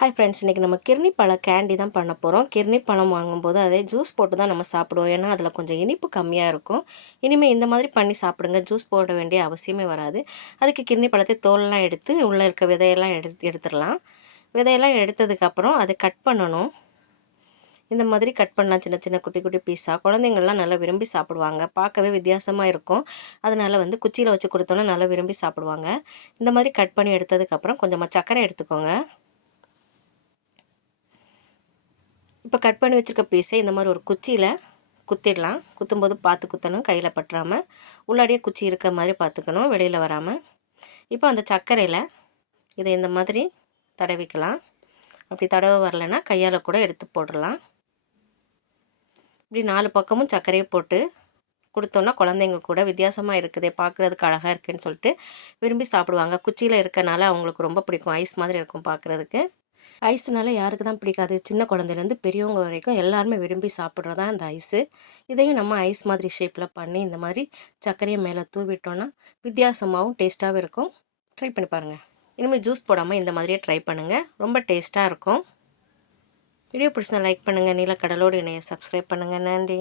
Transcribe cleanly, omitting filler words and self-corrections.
Hi friends, இன்றைக்கி நம்ம கிர்னி பழ கேண்டி தான் பண்ண போகிறோம். கிர்னி பழம் வாங்கும்போது அதே ஜூஸ் போட்டு தான் நம்ம சாப்பிடுவோம். ஏன்னா அதில் கொஞ்சம் இனிப்பு கம்மியாக இருக்கும். இனிமேல் இந்த மாதிரி பண்ணி சாப்பிடுங்க. ஜூஸ் போட வேண்டிய அவசியமே வராது. அதுக்கு கிர்னி பழத்தை தோலெலாம் எடுத்து உள்ளே இருக்க விதையெல்லாம் எடுத்துடலாம். விதையெல்லாம் எடுத்ததுக்கப்புறம் அதை கட் பண்ணணும். இந்த மாதிரி கட் பண்ணலாம், சின்ன சின்ன குட்டி குட்டி பீஸாக. குழந்தைங்கள்லாம் நல்லா விரும்பி சாப்பிடுவாங்க. பார்க்கவே வித்தியாசமாக இருக்கும். அதனால் குச்சியில் வச்சு கொடுத்தோன்னா நல்லா விரும்பி சாப்பிடுவாங்க. இந்த மாதிரி கட் பண்ணி எடுத்ததுக்கப்புறம் கொஞ்சமாக சர்க்கரை எடுத்துக்கோங்க. இப்போ கட் பண்ணி வச்சுருக்க பீஸை இந்த மாதிரி ஒரு குச்சியில் குத்திடலாம். குத்தும்போது பார்த்து குத்தணும், கையில் பற்றாமல். உள்ளாடியே குச்சி இருக்க மாதிரி பார்த்துக்கணும், வெளியில் வராமல். இப்போ அந்த சர்க்கரையில் இதை இந்த மாதிரி தடவிக்கலாம். அப்படி தடவை வரலைன்னா கையால் கூட எடுத்து போடலாம். இப்படி 4 பக்கமும் சர்க்கரையை போட்டு கொடுத்தோன்னா குழந்தைங்க கூட வித்தியாசமாக இருக்குதே, பார்க்குறதுக்கு அழகாக இருக்குதுன்னு சொல்லிட்டு விரும்பி சாப்பிடுவாங்க. குச்சியில் இருக்கனால அவங்களுக்கு ரொம்ப பிடிக்கும். ஐஸ் மாதிரி இருக்கும் பார்க்குறதுக்கு. ஐஸ்னால யாருக்கு தான் பிடிக்காது? சின்ன குழந்தையிலேருந்து பெரியவங்க வரைக்கும் எல்லாருமே விரும்பி சாப்பிட்றது தான் இந்த ஐஸு. இதையும் நம்ம ஐஸ் மாதிரி ஷேப்பில் பண்ணி இந்த மாதிரி சர்க்கரையை மேலே தூவிட்டோன்னா வித்தியாசமாகவும் டேஸ்ட்டாகவும் இருக்கும். ட்ரை பண்ணி பாருங்கள். இனிமேல் ஜூஸ் போடாமல் இந்த மாதிரியே ட்ரை பண்ணுங்கள். ரொம்ப டேஸ்ட்டாக இருக்கும். வீடியோ பிடிச்சா லைக் பண்ணுங்கள். நீலக்கடலோடு இணைய சப்ஸ்கிரைப் பண்ணுங்கள். நன்றி.